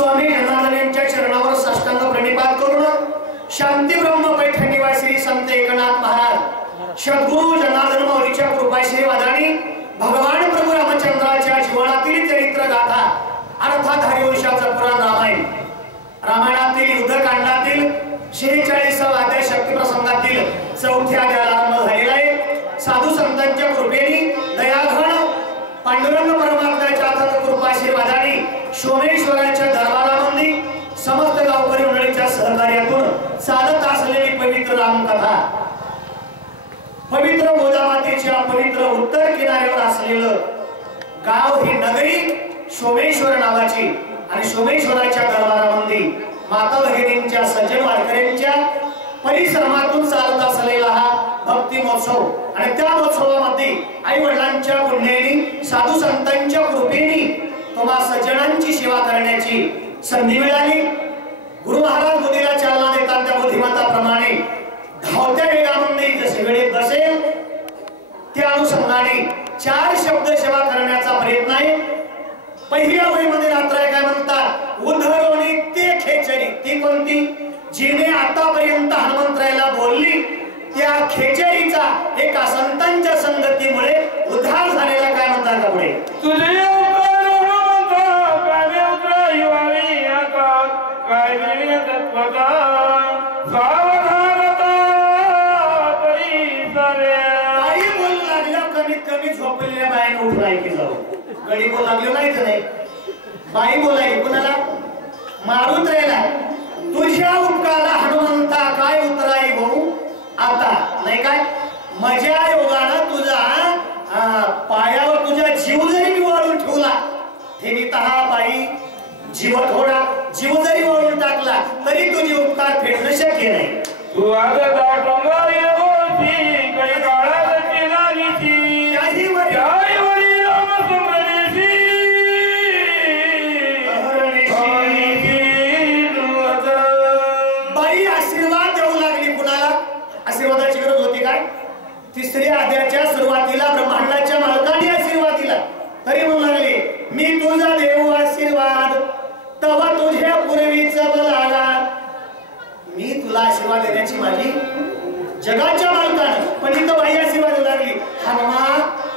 स्वामी जनार्दन यांच्या चरणावर साष्टांग प्रणिपात करून शांती ब्रह्म पैठण निवासी संत एकनाथ महाराज सद्गुरु जनार्दन माऊलीच्या कृपाशीर्वादाने भगवान प्रभू रामचंद्राच्या जीवनातील चरित्र गाथा अर्थात हरिवंशाचं पुराण रामायण, रामायणातील युद्धकांडातील 46व्या अध्याय शक्ती प्रसंगातील 4थ्या अध्यायाला आरंभ झालेला आहे। साधू संतांच्या कृपेने दयाघन पांडुरंग परमात्म्याच्या अथक कृपाशीर्वादाने सोमेश्वराच्या दरबारामध्ये समस्त गावकरी मंडळीच्या सहकार्यातून चालत असलेली पवित्र रामकथा, पवित्र गोदामातेच्या पवित्र उत्तर किनाऱ्यावर असलेलं गाव ही नगरी सोमेश्वर नावाची आणि सोमेश्वराच्या दरबारामध्ये माता भगिनींच्या सज्जन वारकऱ्यांच्या परिश्रमातून चालत असलेला हा भक्ती महोत्सव आणि त्या महोत्सवामध्ये आई वडिलांच्या पुण्याने साधू संतांच्या कृपेने तुम्हा सज्जनांची सेवा करण्याची संधी मिळाली। गुरु महाराज बुद्धीला चालना देतात त्या बुद्धिमत्ताप्रमाणे धावत्या वेगामध्ये जसे वेळेत बसेल त्या अनुषंगाने 4 शब्द सेवा करण्याचा प्रयत्न आहे। पहिल्या वहीमध्ये रात्र काय म्हणतात, उद्धरोणी ते खेचरी, ती कोणती? जिने आतापर्यंत हनुमंतरायला बोलली त्या खेचरीचा एका संतांच्या संगतीमुळे उद्धार झालेला काय म्हणतात का पुढे? तुझे काय तत्वता सावधानता परिसरे आई बोलू लागल्या कमीत कमी झोपलेल्या बाईने उठून ऐकी जाऊ, गडी बोलू लागले नाही तर नाही बाई बोलाय कुणाला मारून राहिला, तुझ्या उपकाला हनुमंता काय उतराई भाऊ आता नाही काय माझ्या योगानं तुझा पायावर तुझ्या जीव जरी मी वाळून ठेवला हे मी तहा बाई जीव थोडा जीव जरी वळून टाकला तरी तुझे उपकार फेडणं शक्य नाही। तू आज दाटंगाई होती काही काळाची नानीची काही वरी राम सुमरणीची बाई आशीर्वाद देऊ लागली कुणाला? आशीर्वादाची गरज होती काय? 3ऱ्या अध्यायाच्या सुरुवातीला ब्रह्मांडाच्या मालकाने आशीर्वाद दिला तरी म्हणू लागले, मी तुझा देव आशीर्वाद तवा तुझ्या पूर्वीच बलाला। मी तुला आशीर्वाद देण्याची माझी जगाच्या मालकानं पण इथं बाई आशीर्वाद देऊ लागली, हनुमा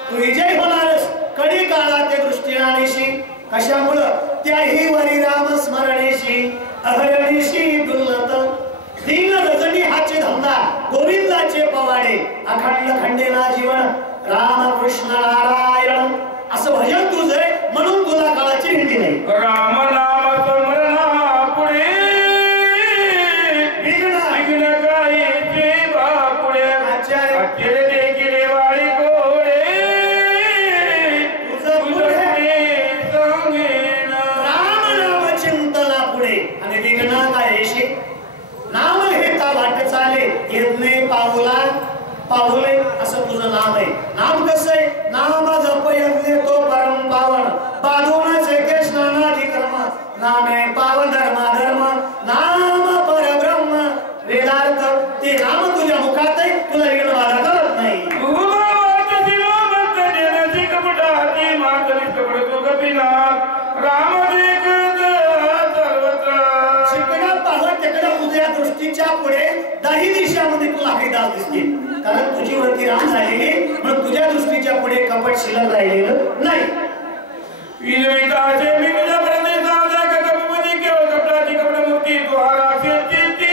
तू विजय होणारच कडी काळात ते दृष्टीनानेशी कशामुळं त्याही वरी राम स्मरणेशी अहरणीशी दुर्लत दीन रजनी हाचे धंदा गोविंदाचे पवाडे अखंड खंडेना जीवन राम कृष्ण नारायण असं भजन तुझे म्हणून तुला काळाची भीती नाही। राम नाम स्मरणा पुढे विघ्न काही देवा पुढे आचार्य देखील वाळी कोडे तुझं पुढे सांगेन राम नाम चिंतना पुढे आणि विघ्न कायशी नाम घेता वाट चाले येत पाऊला पाऊले असं तुझं नाम आहे। नाम कसं आहे? नाम जपयले तो परम पावन बाधूनच एके स्नानाधिक्रम नामे पावन धर्म नाम परब्रह्म वेदार्थ ते नाम तुझ्या मुखात आहे, तुला विघ्न बाधा करत नाही। दृष्टीच्या पुढे 10 दिशामध्ये तुला हैदास दिसतील कारण तुझी वरती राम झालेली म्हणून तुझ्या दृष्टीच्या पुढे कपट शिल्लक राहिलेलं नाही। विजयिताचे मी तुझ्या प्रतिसाद कपमध्ये केवळ कपटाची कपडमुक्ती तुहारा शेती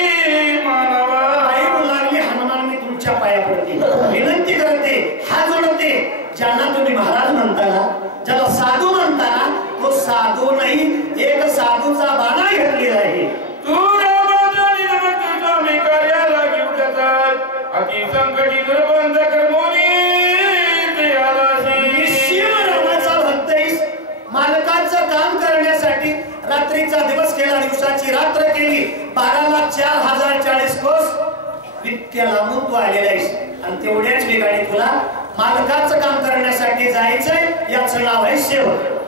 मानवा आई बोलू लागली, हनुमान मी तुमच्या पाया पडते विनंती करते हात जोडते, ज्यांना तुम्ही महाराज म्हणताना ज्याला साधू म्हणताना तो साधू नाही एक साधूचा बाणा घेतलेला आहे। तू कार्याला घेऊ जातात अति संकटी दुर्बंध कर्मोनी रामाचा भक्त आहेस, मालकाचं काम करण्यासाठी रात्रीचा दिवस केला दिवसाची रात्र केली 12,04,040 कोस इतक्या लांबून तू आलेला आहेस आणि तेवढ्याच वेगाने तुला मालकाचं काम करण्यासाठी जायचंय याचं नाव आहे सेवक।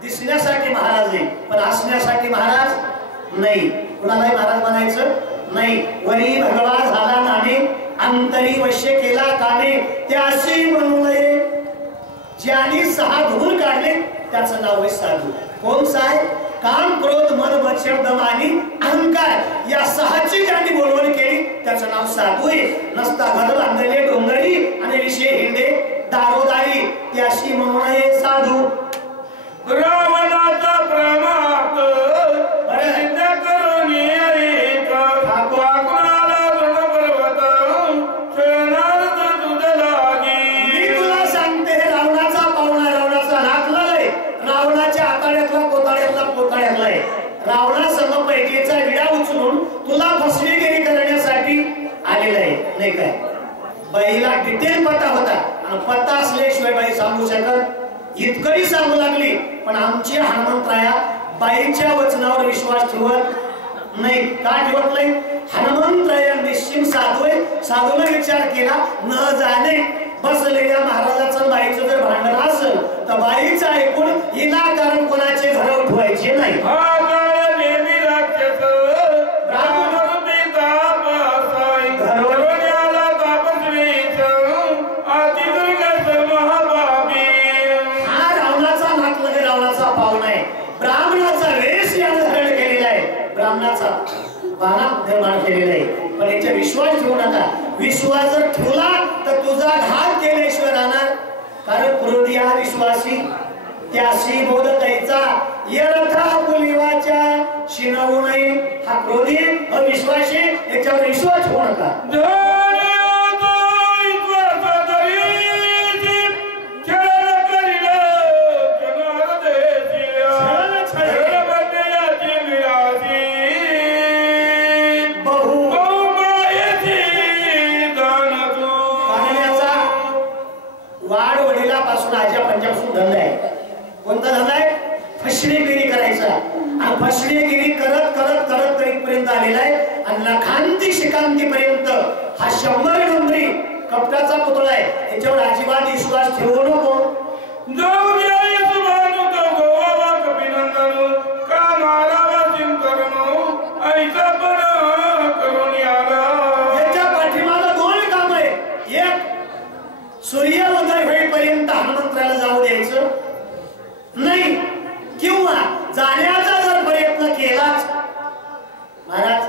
दिसण्यासाठी महाराज आहे पण असण्यासाठी महाराज नाही, कुणालाही महाराज म्हणायचं नाही। वरी भगवा झाला अंतरी वश्य केला काने त्याशी म्हणू नये. ज्याने 6 धूर काढले त्याचं नाव आहे साधू. कोण साय? काम क्रोध मन मत्सर दम आणि अहंकार या 6ची ज्यांनी बोलवण केली त्याचं नाव साधू आहे. नसता घर बांधले डोंगरी आणि विषय हिंडे दारोदारी त्याशी म्हणू नये साधू. रावणाचा प्रमाप सिद्ध करून एक वाकुळाला रणपर्वत शरणार्थ तुझ लागी. मी तुला सांगते रावणाचा पावणा रावणाचा नातलाय. रावणाच्या आताड्यातला पोताड्यातला आहे. रावणासह पैकीचा विडा उचलून तुला फसवेगिरी करण्यासाठी आलेला आहे. नाही काय बाईला डिटेल पत्ता होता आणि पत्ता असल्याशिवाय बाई सांगू शकत. इतकंही सांगू लागली पण आमची हनुमंतराया बाईच्या वचनावर विश्वास ठेवत नाही. का ठेवत नाही? हनुमंतराया निश्चिम साधू आहे. साधूने विचार केला न जाणे बसलेल्या महाराजाचं बाईचं जर भांडण असेल तर बाईचं ऐकून विनाकारण कोणाचे घर उठवायचे नाही. निर्माण केलेला आहे पण याच्या विश्वास ठेवू नका. विश्वास जर ठेवला तर तुझा घात केल्याशिवाय राहणार. कारण क्रोधी हा विश्वासी त्याशी बोध कैचा येरथा कुलिवाच्या शिनवू नये. हा क्रोधी अविश्वासी याच्यावर विश्वास ठेवू नका. फसवेगिरी करायचा आणि फसवेगिरी करत करत करत इथपर्यंत आलेला आहे आणि नखांती शिकांती पर्यंत हा 100 नंबरी कपटाचा पुतळा आहे. याच्यावर अजिबात विश्वास ठेवू नको. जाऊ द्या सुभानु तो गोवा कपिनंदनु का मारावा चिंतन ऐसा पण करून आला. याच्या पाठीमागे 2 काम आहे. एक सूर्य उदय होईपर्यंत हनुमंतराला जाऊ द्यायचं नाही किंवा जाण्याचा जर प्रयत्न केलाच महाराज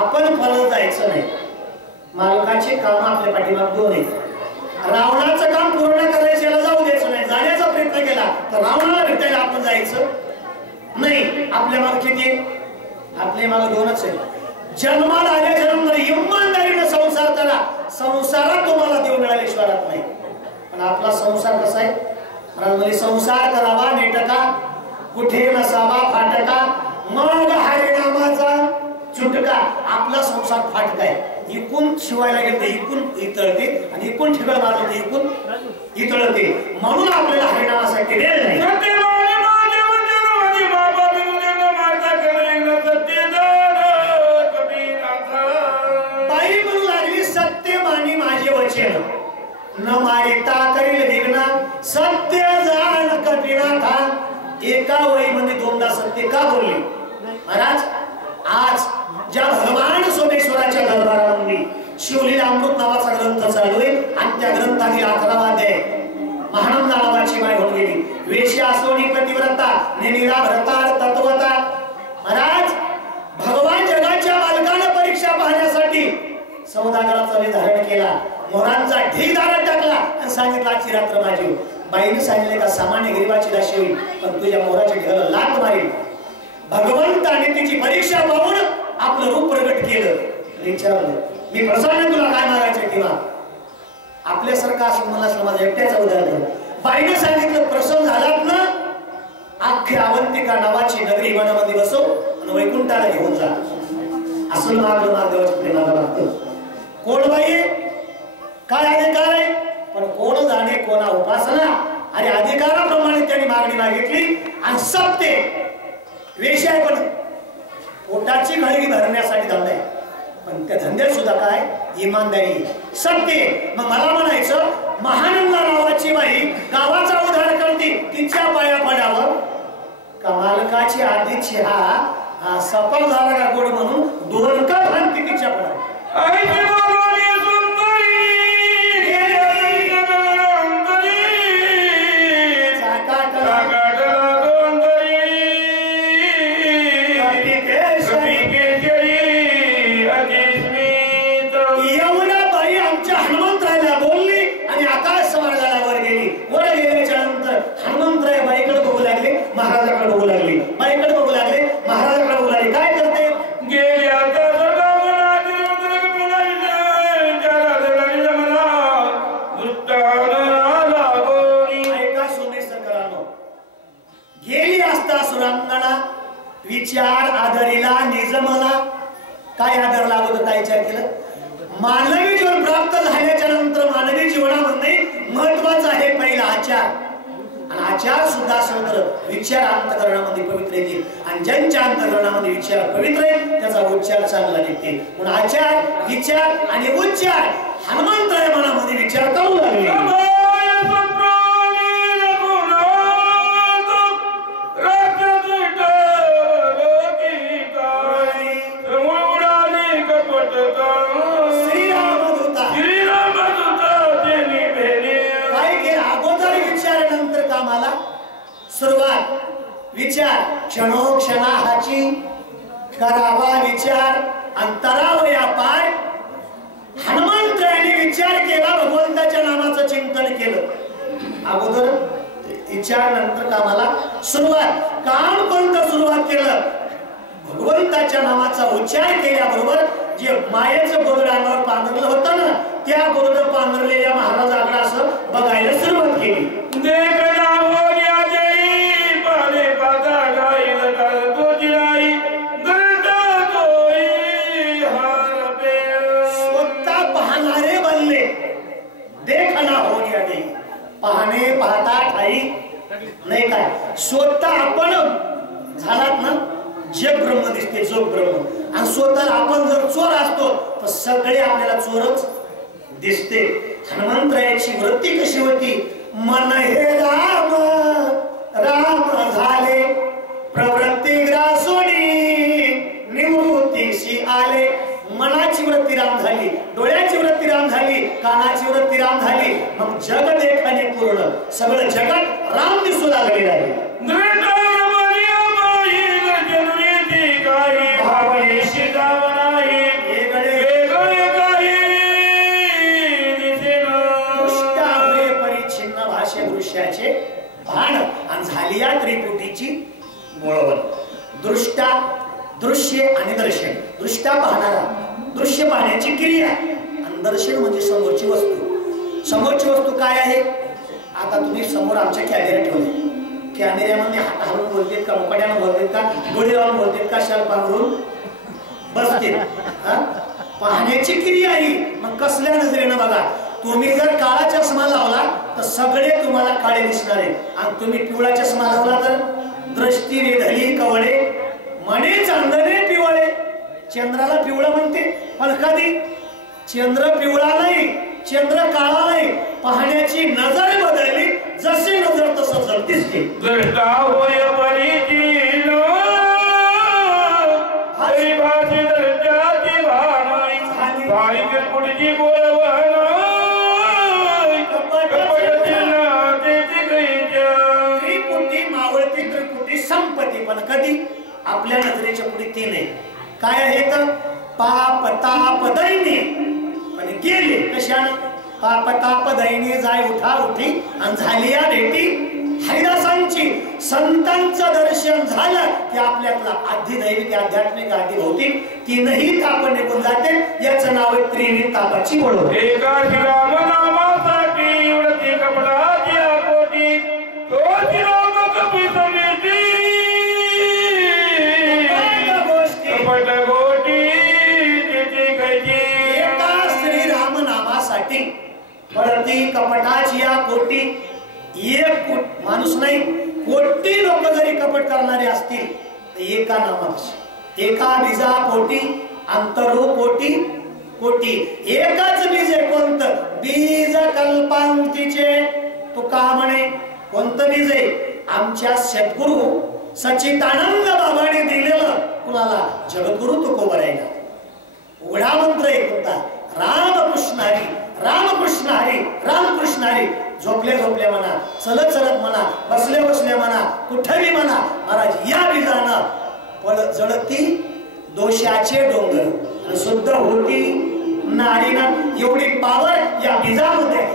आपण फळ जायचं नाही. मालकाचे काम आपल्या पाठीमागे 2 आहेत. रावणाचं काम पूर्ण करायचं याला जाऊ द्यायचं नाही. जाण्याचा प्रयत्न केला तर रावणाला भेटायला आपण जायचं नाही. आपल्या मागे किती? आपल्या मागे 2च आहे. जन्माला आल्या जन्म इमानदारीने संसार करा. संसारात तुम्हाला देव मिळाल्याशिवाय राहत नाही. पण आपला संसार कसा आहे? म्हणजे संसार करावा नेटका कुठे नसावा फाटका मग हरिनामाचा चुटका. आपला संसार फाटका आहे. इकून शिवायला गेलं इकून इतळते आणि इकून ठिकाण मारलं इकून इतळते. म्हणून आपल्याला हरिनामासाठी वेळ नाही. बाई म्हणू लागली सत्य मानी माझे वचन न मारिता करील विघ्न सत्य जाण कपिनाथा. एका वहीमध्ये 2दा सत्य का बोलली महाराज? आज ज्या भगवान सोमेश्वराच्या दरबारामध्ये शिवलीला अमृत नावाचा ग्रंथ चालू आहे आणि त्या ग्रंथातील 11वा अध्याय महानंदा नावाची माय होऊन गेली. वेश्या सोनी पतिव्रता निरा भरतार तत्वता. महाराज भगवान जगाच्या मालकाने परीक्षा पाहण्यासाठी सौदागराचा धारण केला. मोहरांचा ढीग दारात टाकला आणि सांगितलं आजची रात्र माझी. बाईने सांगितले का सामान्य गरिबाची दाशी होईल पण तुझ्या मोहराच्या ढिगाला लाथ मारेल. भगवंताने तिची परीक्षा पाहून आपलं रूप प्रगट केलं. विचारलं मी प्रसन्न तुला काय मागायचं किंवा आपल्यासारखा असं मला समाज एकट्याचं उदाहरण. बाईने सांगितलं प्रसन्न झालात ना अख्खी अवंतिका नावाची नगरी मनामध्ये बसव आणि वैकुंठाला घेऊन जा. असं मागलं महादेवाच्या प्रेमाला लागतं. कोण बाई काय अधिकार आहे पण कोण जाणे कोणा उपासना आणि अधिकाराप्रमाणे त्यांनी मागणी मागितली आणि सत्य वेश्या पण पोटाची घडी भरण्यासाठी धंदा आहे पण त्या धंद्यात सुद्धा काय इमानदारी सत्य. मग मला म्हणायचं महानंदा नावाची बाई गावाचा उद्धार करते तिच्या पाया पडावं का मालकाची आधीची हा सफल झाला का गोड म्हणून 2 का भांती तिच्या पडावं. गेली असता सुरांगणा विचार आदरीला निजमला. काय आदर लागत होता विचार केलं. मानवी जीवन प्राप्त झाल्याच्या नंतर मानवी जीवनामध्ये महत्वाचा आहे पहिला आचार. आणि आचार सुद्धा असेल तर विचार अंतःकरणामध्ये पवित्र येतील. आणि ज्यांच्या अंतःकरणामध्ये विचार पवित्र आहे त्याचा उच्चार चांगला निघते. म्हणून आचार विचार आणि उच्चार हनुमंतराय मनामध्ये विचार करू लागले. सुरुवात विचार क्षणोक्षणाची करावा विचार अंतरावया पार. हनुमंतरायाने विचार केला, भगवंताच्या नामाचं चिंतन केलं. अगोदर विचार नंतर कामाला सुरुवात. काम कोणतं सुरुवात केलं? भगवंताच्या नामाचा उच्चार केल्याबरोबर जे मायेचं गोदड अंगावर पांघरलं होतं ना त्या गोदड पांघरलेल्या महाराजाकडे असं बघायला सुरुवात केली. पाहणे पाहता ठाई नाही काय स्वतः आपण झालात ना जग ब्रह्म दिसते जोग ब्रह्म. आणि स्वतः आपण जर चोर असतो तर सगळे आपल्याला चोरच दिसते. हनुमंतरायाची वृत्ती कशी होती? मन हे राम राम झाले प्रवृत्ती ग्रासोनी निवृत्तीशी आले. मनाची वृत्ती राम झाली, डोळ्याची वृत्ती राम झाली, कानाची वृत्ती राम झाली. मग जग देखाने पूर्ण सगळं जगत राम दिसू लागले आहे. परिच्छिन्न भाषे दृश्याचे भान आणि झाली या त्रिपुटीची मुळवण. दृष्टा दृश्य आणि दर्शन. दृष्टा पाहणारा, दृश्य पाहण्याची क्रिया आणि दर्शन म्हणजे समोरची वस्तू. समोरची वस्तू काय आहे? आता तुम्ही समोर आमच्या कॅमेरा ठेवले, कॅमेऱ्यामध्ये हात हलवून बोलतेत का, मुकाट्यानं बोलतेत का, डोळे लावून बोलतेत का, शाल पांघरून बसते. पाहण्याची क्रिया ही. मग कसल्या नजरेनं बघा. तुम्ही जर काळा चष्मा लावला तर सगळे तुम्हाला काळे दिसणार आहे. आणि तुम्ही पिवळा चष्मा लावला तर दृष्टी वेधली कवळे म्हणे चांदणे पिवळे. चंद्राला पिवळा म्हणते पण कधी चंद्र पिवळा नाही, चंद्र काळा नाही. पाहण्याची नजर बदलली, जशी नजर तसं जर दिसते. त्रिपुटी मावळती त्रिपुटी संपत्ती पण कधी आपल्या नजरेच्या पुढे ते नाही. काय आहे तर पाप ताप दैनी पण गेले कशाने? पाप ताप दैनी जाय उठा उठी आणि झाली या भेटी हरिदासांची. संतांचं दर्शन झालं की आपल्यातला आध्यात्मिक आध्यात्मिक आधी भौतिक तीनही ताप निघून जाते. याचं नाव आहे त्रिविध तापाची ओळख. एका राम नामासाठी उडती कपडाची कोटी तोची राम कपी समिती श्रीराम नामासाठी पडती कपटाची या कोटी. एक माणूस नाही, कोटी लोक जरी कपट करणारे असतील तर एका नामाची एका बीजा कोटी अंतरो कोटी कोटी. एकच बीज आहे. कोणतं बीज? कल्पांतीचे. तुका म्हणे कोणतं बीज आहे? आमच्या सद्गुरु सच्चिदानंद बाबाने दिलेलं. कुणाला? जगद्गुरु तुकोबरायला. उघडा मंत्र आहे कोणता? रामकृष्ण हरी रामकृष्ण हरी रामकृष्ण हरी. झोपल्या झोपल्या म्हणा, चलत चलत म्हणा, बसल्या बसल्या म्हणा, कुठेही म्हणा. महाराज या बीजानं पळ जळती दोषाचे डोंगर शुद्ध होती नारीनं. एवढी पावर या बीजामध्ये.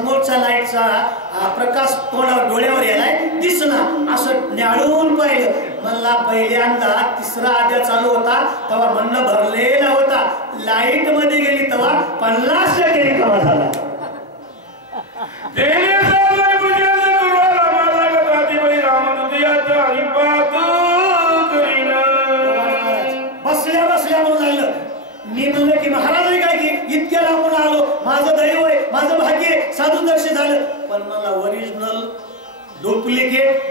समोरच्या लाईटचा प्रकाश तोंडावर डोळ्यावर यालाय दिसना असं न्याळून पाहिलं म्हणला पहिल्यांदा तिसरा आद्या चालू होता तेव्हा म्हणणं भरलेला होता लाईट मध्ये गेली तेव्हा 50% रिकामा झाला बसल्या बसल्या म्हणून लागलं मी म्हणलं की महाराज काय की इतक्या लांबून आलो माझं दैव आहे माझं भाग्य आहे साधू दर्शन झालं पण मला ओरिजिनल डुप्लिकेट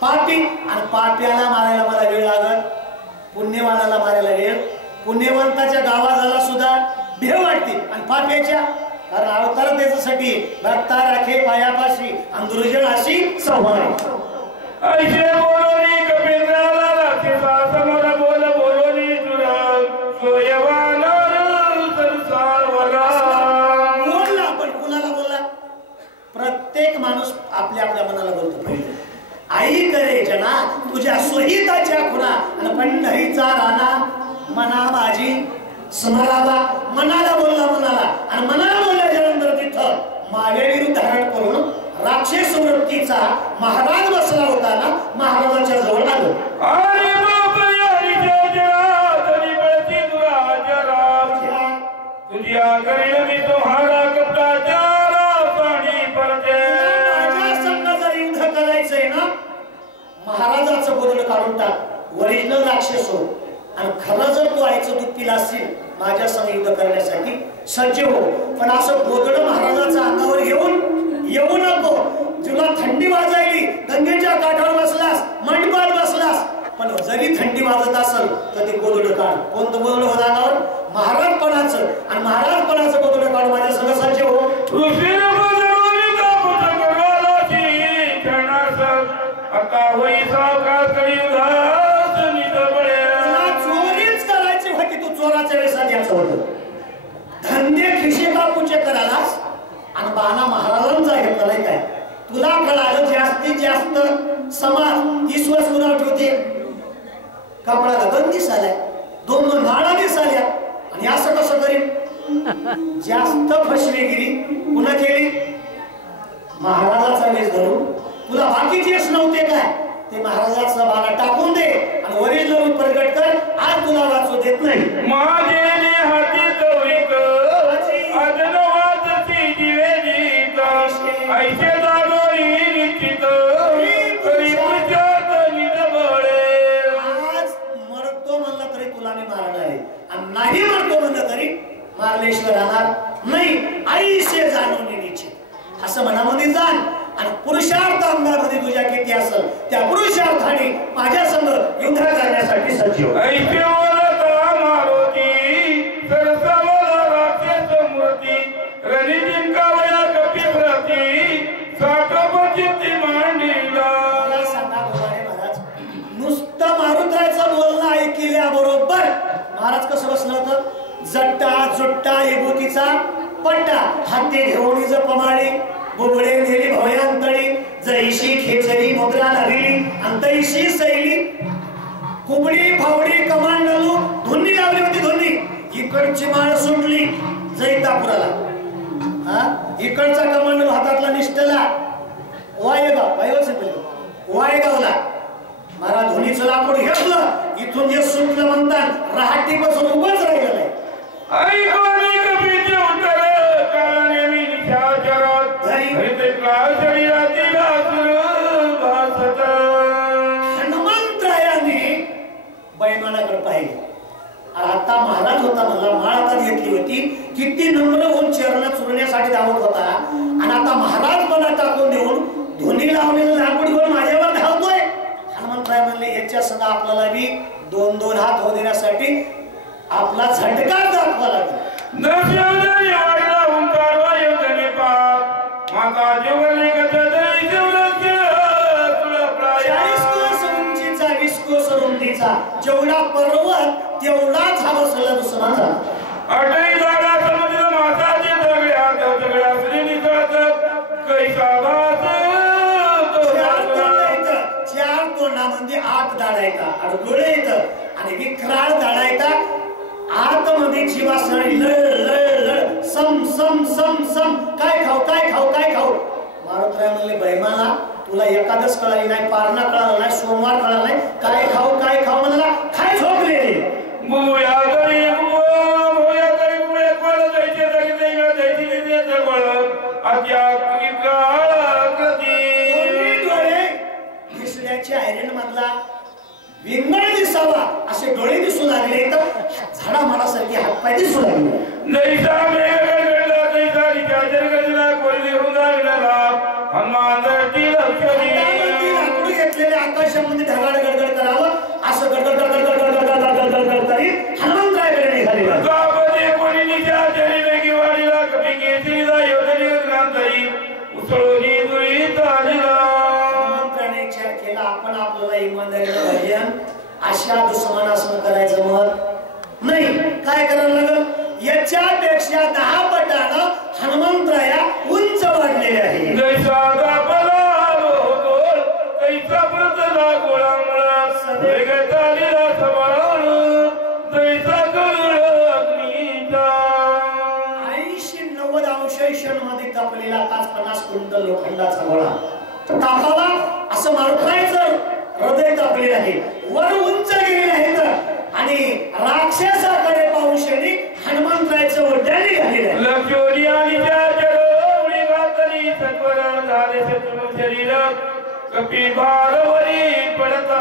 पापी आणि पाप्याला मारायला मला वेळ लागत पुण्यवानाला मारायला वेळ पुण्यवंताच्या गावाला सुद्धा भेव वाटते आणि पाप्याच्या कारण अवतार त्याच्यासाठी भक्ता राखे पायापाशी आणि दुर्जन अशी संवाद ऐसे बोलोनी कपिंद्राला राखेचा समोर बोलोनी तुरा सोयवान संसार वला बोलला पण कुणाला बोलला प्रत्येक माणूस आपल्या आपल्या मनाला बोलतो पहिले आई करे जना तुझ्या सोहिताच्या खुणा आणि पंढरीचा राणा मना माझी स्मराला मनाला बोलला मनाला आणि मनाला बोलल्याच्या नंतर तिथं मागेविरुद्ध धारण करून राक्षस वृत्तीचा महाराज बसला होता ना महाराजाच्या जवळ आलो आणि बापरी आणि जरा तरी बळती तुरा जरा तुझ्या घरी मी तुम्हाला कपडा जरा पाणी पडते माझ्या संग जर युद्ध करायचंय ना महाराजाचं बोलणं काढून टाक ओरिजिनल राक्षस हो आणि खरं जर तू आईचं दूध पिला असेल माझ्या संग युद्ध करण्यासाठी सज्ज हो पण असं गोदडं महाराजाच्या अंगावर घेऊन येऊ नको तुला थंडी वाजायली गंगेच्या काठावर बसलास मंडपात बसलास पण जरी थंडी वाजत असेल तर ते गोदडं काढ कोणतं गोदडं होतं अंगावर महाराजपणाचं आणि महाराजपणाचं गोदडं काढ माझ्या संग सज्ज हो आता होई सावकाश करी घास निदबळे चोरीच करायची होती तू चोराच्या वेळेस याचं होतं धंदे खिशे बापूचे करालास आणि बाणा महाराजांचा घेतला नाही काय तुला कळालं जास्तीत जास्त समाज ईश्वर सुराव ठेवते कपडाला गंध दिसायलाय दोन नाळा दिसाल्या आणि असं कसं करीन जास्त फसवेगिरी पुन्हा केली महाराजाचा वेश धरून तुला बाकीचे यश नव्हते काय ते महाराजाचा बाणा टाकून दे आणि ओरिजिनल प्रगट कर आज तुला वाचू देत नाही माझे हाती तोरिक अजनवादची दिवेलीत ऐसे दारोरी निश्चित करी पुजात निदबळे आज मरतो म्हणलं तरी तुला मी मारणार आहे आणि नाही मरतो म्हणलं तरी मारलेश्वर राहणार नाही आईशे जाणून निश्चित असं मनामध्ये जाण आणि पुरुषार्थ अंगामध्ये तुझ्या किती असेल त्या पुरुषार्थाने माझ्या संग युद्ध करण्यासाठी सज्ज हो ऐसे बोलता मारुती सरसावला राक्षस मूर्ती रणजिंकावया कपिप्रती साठोपचित्ती मांडीला सांगा महाराज नुसतं मारुत्राचं बोलणं ऐकल्याबरोबर महाराज कसं बसलं होतं जट्टा जुट्टा विभूतीचा पट्टा हाती घेऊन जपमाळी बुबळे नेली भवयांतळी जैशी खेचरी मुद्रा नविली अंतैशी सैली कुबडी फावडी कमांडलू धुन्नी लावली होती धुन्नी इकडची माळ सुटली जैतापुराला इकडचा कमांडलू हातातला निष्ठला वायगावला मला धुनीचं लाकूड घेतलं इथून जे सुटलं म्हणतात रहाटी पासून उभंच राहिलं नाही हनुमंतरायाने बैमानाकडे पाहिले आता महाराज होता मला माळ हातात घेतली होती किती नम्र होऊन चरण चुरण्यासाठी धावत होता आणि आता महाराज मला टाकून देऊन धुनी लावलेलं लाकूड घेऊन माझ्यावर धावतोय हनुमंतराय म्हणले याच्या संग आपल्याला बी दोन दोन हात होऊ देण्यासाठी आपला झटका दाखवा लागला जेवढा पर्वत तेवढाच हा बसला दुसरा चार तोंडामध्ये आत दाडायचा डोळे येतं आणि विक्राळ दाडायचा आतमध्ये जीवासणी लळ लळ लळ सम सम सम सम काय खाऊ काय खाऊ काय खाऊ. मारुतराय म्हणले बैमाना तुला एकादश कळाली नाही, पारणा कळाला नाही, सोमवार कळाला नाही, काय खाऊ काय खाऊ म्हणला. काय झोपले बुया गरी बुया गरी बुया कोण जायचे जागी जायची जायची कोण आत्या काळ कृती डोळे दिसण्याच्या आयरन मधला विंगण दिसावा असे डोळे दिसू लागले तर झाडा मारासारखे हातपाय दिसू लागले. दैसा मेघगडला दैसा निजाजरगडला कोली हुंदारला हनुमानती लक्ष्मी लाकूड घेतलेले आकाशामध्ये ढगाळ गडगड करावं असं गडगड गडगड गडगड गडगड गडगड करीत हनुमंतरायकडे निघाले. गावामध्ये कोणी निजाजरी वेगी वाडीला कमी केसरीला योधनी क्रांतरी उसळोनी दुरीत आलीला. हनुमंतराने विचार केला आपण आपल्याला इमानदारीने भजन अशा दुश्मनासन करायचं मत नाही. काय करायला लागल याच्यापेक्षा 10 पटानं हनुमंतराया उंच वाढलेले आहे. जैसा दापला लोगोल कैसा प्रतला गोळांगळा वेगतालीला समाळ जैसा गरुड अग्नीचा 80-90 अंश मध्ये तापलेला 50 क्विंटल लोखंडाचा गोळा तापावा असं मारुतरायचं हृदय तापलेलं आहे. वर उंच गेलेले आहेत आणि राक्षसाकडे पाहून शेणी हनुमंतरायचं ओढ्याने घालेलं आहे. लक्ष्मी आणि जडोळी घातली सत्वरण झाले शत्रू शरीर कपी भारवरी पडता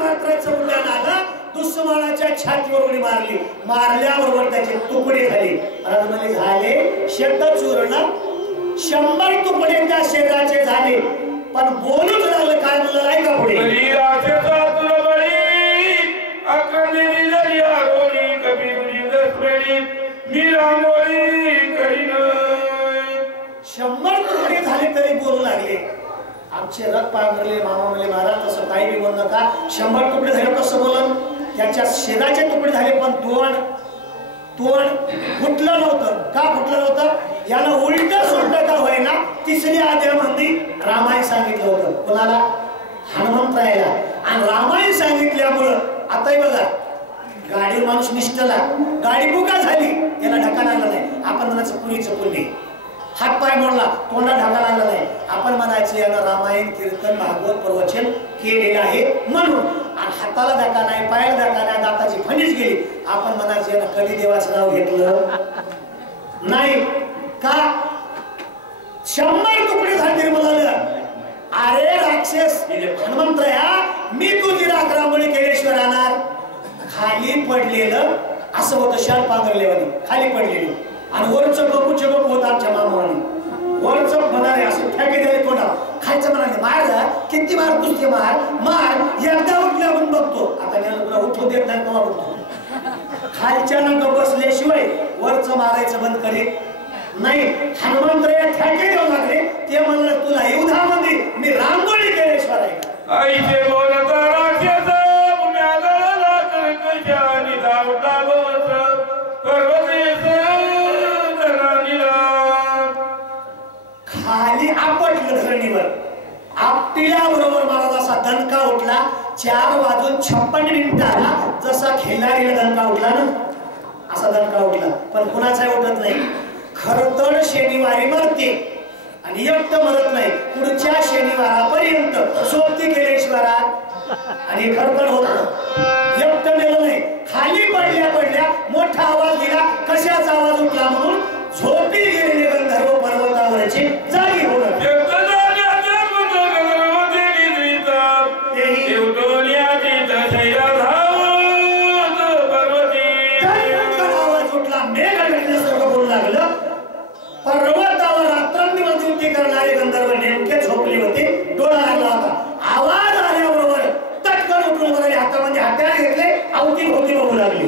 मात्राचं उड्डाण आलं दुश्मनाच्या छातीवर उडी मारली. मारल्याबरोबर त्याचे तुकडे झाले. महाराज झाले शतचूर्ण 100 तुकडे त्या शरीराचे झाले. पण बोलूच लागलं काय म्हणलं नाही का पुढे 100 तुकडे झाले तरी बोलू लागले. आमचे रथ पांघरले. मामा म्हणले महाराज तसं काही बी बोल नका. 100 तुकडे झाले कसं बोलन. त्याच्या शेराचे तुकडे झाले पण तोंड फुटलं नव्हतं. का फुटलं नव्हतं याला उलट सुलट का होईना 3ऱ्या अध्यायामध्ये रामायण सांगितलं होतं. कोणाला हनुमंतरायाला. आणि रामायण सांगितल्यामुळं आताही बघा गाडी माणूस निष्ठला गाडी बुका झाली याला ढका लागला नाही. आपण म्हणायचं पुरीचं पुण्य हातपाय मोडला तोंडा ढका लागला नाही. आपण म्हणायचं यानं रामायण कीर्तन भागवत प्रवचन केलेलं आहे म्हणून. आणि हाताला धक्का नाही पायाला धक्का नाही दाताची फणीच गेली आपण म्हणायचं यानं कधी देवाचं नाव घेतलं नाही का. 100 तुकडे झाले म्हणाल. अरे राक्षस हनुमंतराया मी तुझी राखरांगोळी केल्याशिवाय राहणार. खाली पडलेलं असं होतं शाल पांघरलेवानी खाली पडलेलं आणि वरचं बघूचे बघ होत आमच्या मामाने वरचं म्हणाले असं ठेके द्यायला तोंडा खायचं म्हणाले मार किती मार पुसते मार एकदा उठल्या म्हणून बघतो. आता तुला उठू देत नाही तेव्हा बघतो. खालच्या नंतर बसल्याशिवाय वरचं मारायचं बंद करेल नाही. हनुमंतराया ठेके देऊ लागले. ते म्हणलं तुला युद्धामध्ये मी रांगोळी केल्याशिवाय आहे आईचे बोलता राक्षस पुण्याला करकच्या निदावता बस पर्वतेस धरणीला खाली आपटलं धरणीवर. आपटिल्याबरोबर महाराज असा दणका उठला. 4:56 जसा खिल्लारीला दणका उठला ना असा दणका उठला. पण कुणाचा उठत नाही. खरतर शनिवारी मरते आणि एकटं मरत नाही. पुढच्या शनिवारापर्यंत सोबती केल्याशिवाय आणि खरतर होत एकटं नेलं नाही. खाली पडल्या मोठा आवाज दिला. कशाचा आवाज उठला म्हणून झोपी गेलेले गंधर्व पर्वतावरचे जागी होणार. आवाज उठला. मेघ भेटल्यासारखं बोलू लागलं. पर्वतावर रात्रंदिवस युती करणारे गंधर्व नेमके झोपले होते. डोळा लागला होता. आवाज आल्याबरोबर तटकन उठून वगैरे हातामध्ये हत्यार घेतले. अवती भोवती बघू लागले.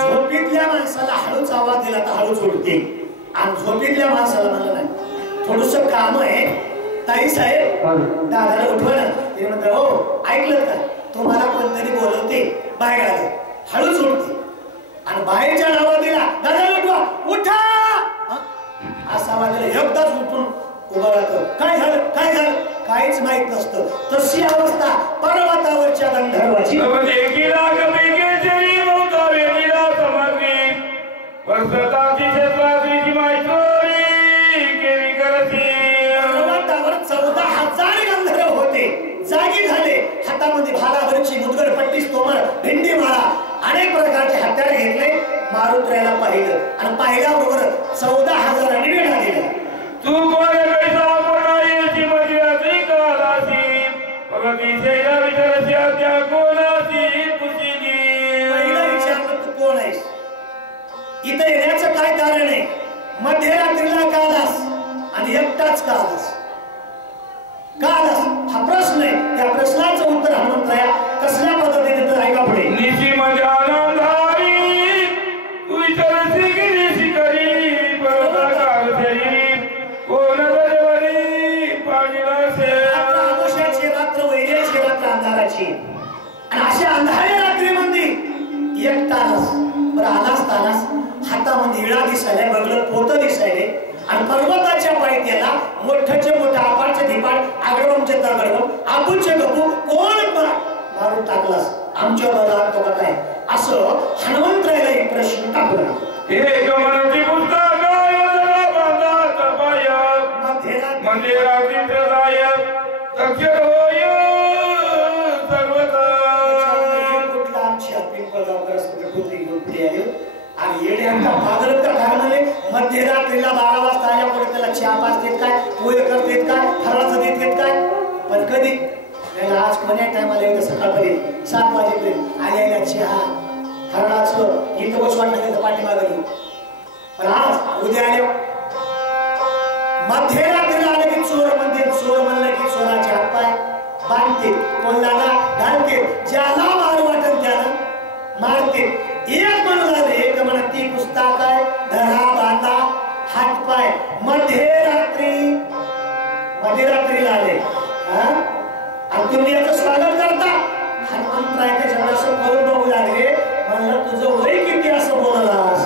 झोपीतल्या माणसाला हळूच आवाज दिला तर हळूच उठते. आणि झोपीतल्या माणसाला म्हणलं नाही थोडस काम आहे ताई साहेब दादाला उठवा ना. ते म्हणतात हो ऐकलं का तुम्हाला कोणतरी बोलवते बाहेर आलं. हळूच उठते आणि बाहेरच्या नावा दिला दादाला उठवा उठा असा वाजला. एकदाच उठून उभा राहतो. काय झालं काहीच माहित नसतं. तशी अवस्था पर्वतावरच्या गंधर्वाची. पर्वतावर 14,000 गंधर्व होते, जागी झाले. हातामध्ये भालाभरची मुदगड पट्टी तोमर भेंडी माळा अनेक प्रकारचे हत्यार घेतले. मारुत्रायाला पाहिलं आणि पाहिल्याबरोबर 14,000 वेढा दिला. तू कोण कैसा कोणाची मर्यादी कालाची भगवतीच्या विचाराच्या त्या कोणाची पुसिली. पहिला विचारलं तू कोण आहेस, इथे येण्याचं काय कारण आहे, मध्यरात्रीला का आलास आणि एकटाच का आलास, का आलास हा प्रश्न आहे. त्या प्रश्नाचं उत्तर हनुमंतराया कसल्या पद्धतीने तर ऐका पुढे. निशी मध्ये आनंदारी तू विचारसी गिरी शिकारी परता काल फेरी कोण बरेवरी पाणीला से. आमुष्याची रात्र वैर्याची रात्र अंधाराची आणि अशा अंधाऱ्या रात्रीमध्ये एकटा आलास. बरं आलास तालास हातामध्ये विळा दिसायला, बगलं पोतं दिसायले आणि पर्वताच्या पायथ्याला मोठ्याचे मोठा आपारचे धिपाड आगडवमचे तगडवम आपूचे गपू कोण मारून टाकलास आमच्या बळात तो काय असं हनुमंतरायाला एक प्रश्न टाकला. एक मनती पुस्तक जरा बांधा तपाया मंदिरातील हृदयात अक्षर होय सर्वदा. कुठला आमची पिंपळगावकर कुठे आले आणि येड्यांचा पागल का काय म्हणले. मध्यरात्रीला 12 वाजता आल्या पुढे त्याला चहा पाच देत काय, पोहे करतेत काय, फराळाचं देत काय. पण कधी आज कोण्या टायमाला येतं सकाळपर्यंत 7 वाजेपर्यंत आल्या चहा फराळाचं इथं बस वाटलं पाठीमागे. पण आज उद्या आले मध्यरात्रीला आले की चोर म्हणते, चोर म्हणलं की चोराचे हातपाय बांधते, कोल्हाला घालते, ज्याला मार वाटेल त्याला मारते. एक म्हणून झाले एक म्हणत ती पुस्तक आहे धरा बांधा हातपाय. मध्यरात्रीला आले आणि तुम्ही याचं स्वागत करता. हनुमंतरायाच्या जवळास करून बघू लागले, म्हणलं तुझं वय किती असं बोललास.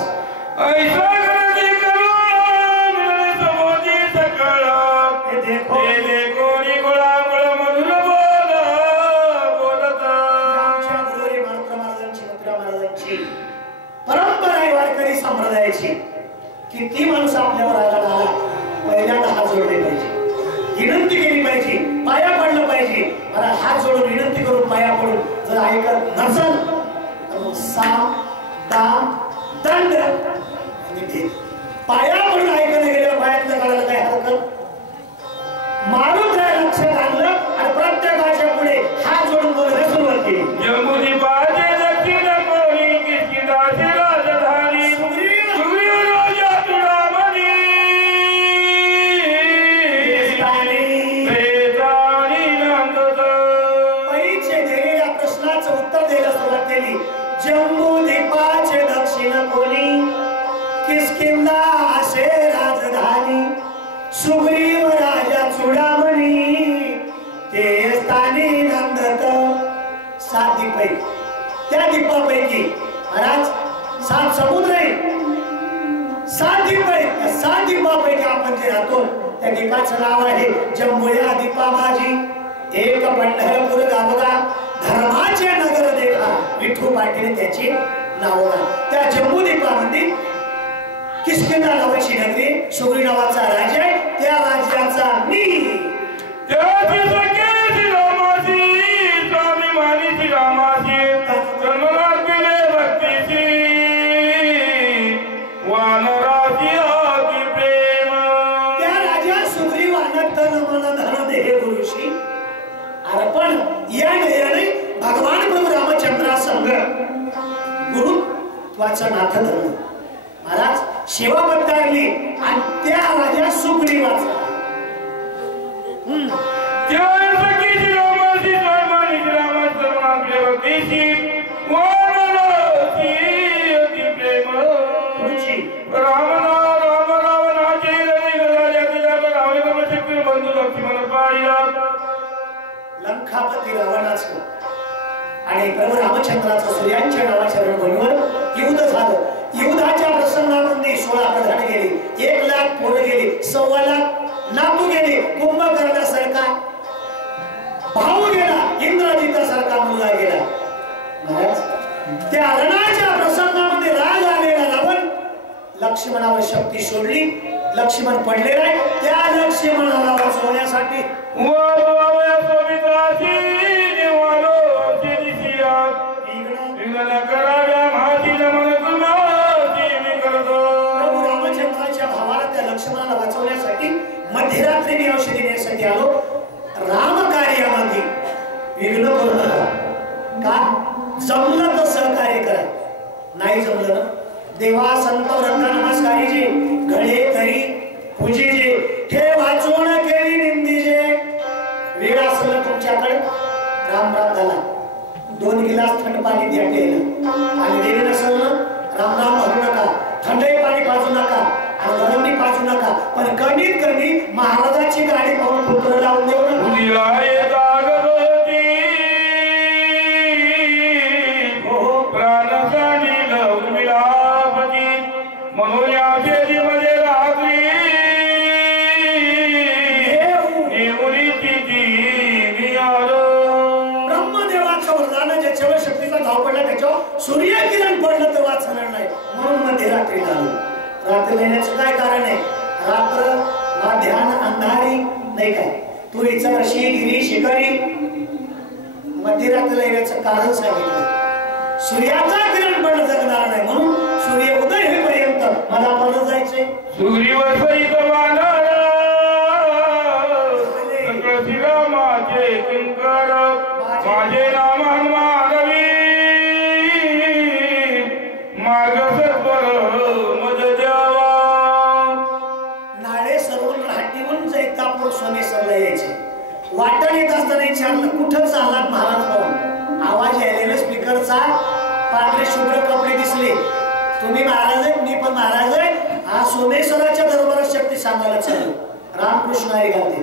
परंपरा आहे वारकरी संप्रदायाची किती माणूस आपल्यावर आला पहिल्यांदा हात जोडले पाहिजे, विनंती केली पाहिजे, पाया पडलं पाहिजे. मला हात जोडून विनंती करून पाया पडून जर ऐकत नसल तर मग साम दाम दंड पाया पडून ऐकलं गेलं पायातलं काढायला काय हरकत. मारून काय लक्षात आणलं आणि प्रत्येकाच्या पुढे हात जोडून बोलायला सुरुवात केली. जम्बूद्वीपाचे दक्षिण कोणी किष्किंधा असे राजधानी सुग्रीव राजा चुडामणी ते स्थानी नंदत. 7 दीप आहेत, त्या दीपापैकी महाराज 7 समुद्र आहेत, 7 दीप आहेत. 7 दीपापैकी आपण जे राहतो त्या दीपाचं नाव आहे जम्बूया दीपा माझी एक पंढरपूर गावगा धर्माचे नगर देखा. विठू पाटील त्याची नाव. त्या जम्बूद्वीपामध्ये किष्किंधा नावाची नगरी, सुग्रीव नावाचा राजा आहे. त्या राज्याचा मी त्या राजा सुग्रीवानं तन मन धन देह गुरुशी अर्पण या नयने भगवान प्रभू रामचंद्रा संग गुरुत्वाचं नातं धरलं. महाराज सेवा बद्दलली आणि त्या राजा सुग्रीवाचा लंकापती रावणाचं आणि प्रभू रामचंद्राचं सूर्यांच्या नावाच्या रणभूमीवर युद्ध झालं. युद्धाच्या प्रसंगामध्ये 16 प्रधान गेले, 1 लाख पोरं गेली, 1.25 लाख नातू गेले. कुंभकर्णासारखा लक्ष्मणावर शक्ती सोडली, लक्ष्मण पडले नाही, त्या लक्ष्मणाला वाचवण्यासाठी प्रभू रामचंद्राच्या भावाला त्या लक्ष्मणाला वाचवण्यासाठी मध्यरात्री मी औषधी देण्यासाठी आलो. राम कार्यामध्ये विघ्न करू नका. का जमलं तर सहकार्य करा, नाही जमलं ना देवा संत व्रत नमस्कारी जे घडे तरी पूजे जे हे वाचवण केली निंदी जे वेळ असलं तुमच्याकडे राम राम झाला 2 गिलास थंड पाणी द्या प्यायला आणि वेळ नसेल ना राम राम म्हणू नका, थंडही पाणी पाजू नका आणि गरमही पाजू नका, पण कमीत कमी महाराजाची गाडी पाहून पुत्र लावून देऊ सूर्य किरण पडलं तर वाचणार नाही म्हणून मध्यरात्री आलो. रात्री येण्याचं काय कारण आहे? रात्र ध्यान अंधारी नाही काय तू इच्छाशी गिरी शिकारी मध्यरात्री येण्याचं कारण सांगितलं. सूर्याचा किरण पडलं जगणार नाही म्हणून सूर्य उदय होईपर्यंत मला परत जायचंय. माझे नाम वाटण येत असताना विचारलं कुठं चाललात महाराज म्हणून. आवाज यायला स्पीकरचा, पांढरे शुभ्र कपडे दिसले. तुम्ही महाराज आहेत, मी पण महाराज आहे. हा सोमेश्वराच्या दरबारात शक्ती सांगायला चालू. रामकृष्ण हरी घालते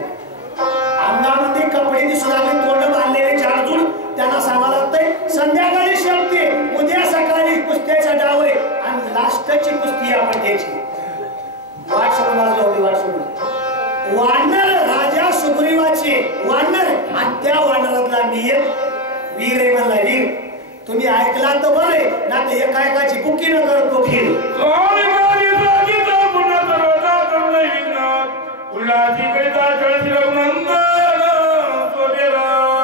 अंगामध्ये कपडे दिसू लागले, तोंड बांधलेले झाडझुड. त्यांना सांगायला लागतंय संध्याकाळी शक्ती, उद्या सकाळी कुस्त्याचा डाव आहे आणि लास्टची कुस्ती आपण द्यायची. वाट सोडून वाट सोडून वानर राजा सुग्रीवाचे वानर आणि त्या वानरातला मी एक वीर आहे म्हणला. वीर तुम्ही ऐकला तर बरे ना तर एकाएकाची बुकी न करतो फिर.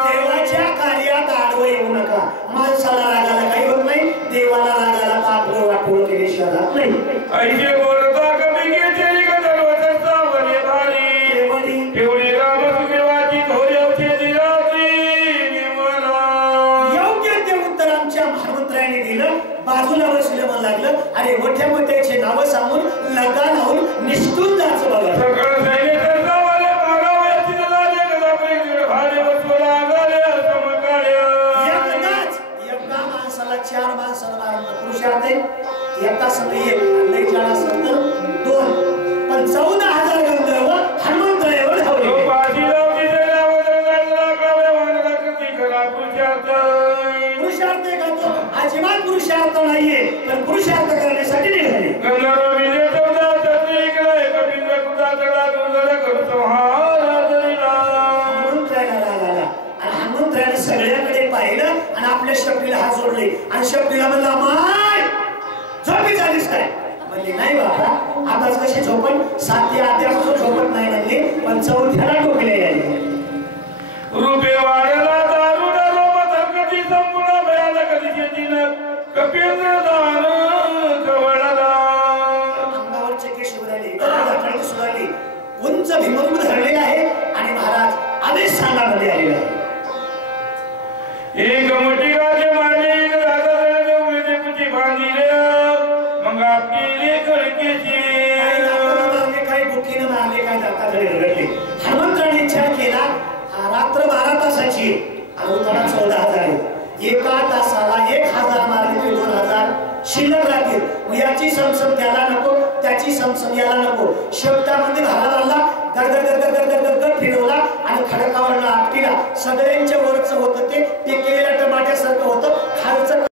देवाच्या कार्यात आडवं येऊ नका. माणसाला रागाला काही होत नाही, देवाला रागाला पापड वाटोळ केल्याशिवाय राहत नाही. बाजूला बसले मला लागलं अरे मोठ्या मोठ्याचे नाव सांगून लगा लावून निष्ठून जायचं बघा. एका माणसाला 4 माणसाला मारणं पुरुषार्थ आहे. एका संघ 1 लई जण असेल तर 2 पण 14,000 गंधर्व हनुमंतरायावर धावले. पुरुषार्थ आहे का तो? अजिबात पुरुषार्थ नाहीये, पण पुरुषार्थ करण्यासाठी निघाले. हनुमंतरायाने सगळ्याकडे पाहिलं आणि आपल्या शक्तीला हात जोडले आणि शक्तीला म्हणला माय झोपी झालीस काय? म्हणले नाही बाबा आताच कशी झोपण 7 ते आध्यापासून झोपत नाही म्हणले, पण 4थ्याला टोकले गेले. रुपे वाढला दारुडा रोमत कधी संपूर्ण भयानक दिशेतीन कपिंद्र दान कवळला. अंगावरचे केश उडाले, सुराले, उंच भीमरूप धरलेले आहे आणि महाराज आदेश सांगामध्ये आलेले आहे. एक मोठी राजे मालिक राजा देवले पुची बांधिले मग आपली कळकेची काही बुकीने मारले काय दाताकडे रगडले. हनुमंताने विचार केला रात्र 12 तासाची आणि उत्तरा 14,000 आहे. एका तासाला 1,000 मारले तरी 2,000 शिल्लक राहतील. याची समसम त्याला नको, त्याची समसम याला नको. शेपटामध्ये भाला मारला, गडगड फिरवला आणि खडकावरला आपटीला. सगळ्यांच्या वरचं होतं ते केलेल्या टमाट्यासारखं होतं, खालचं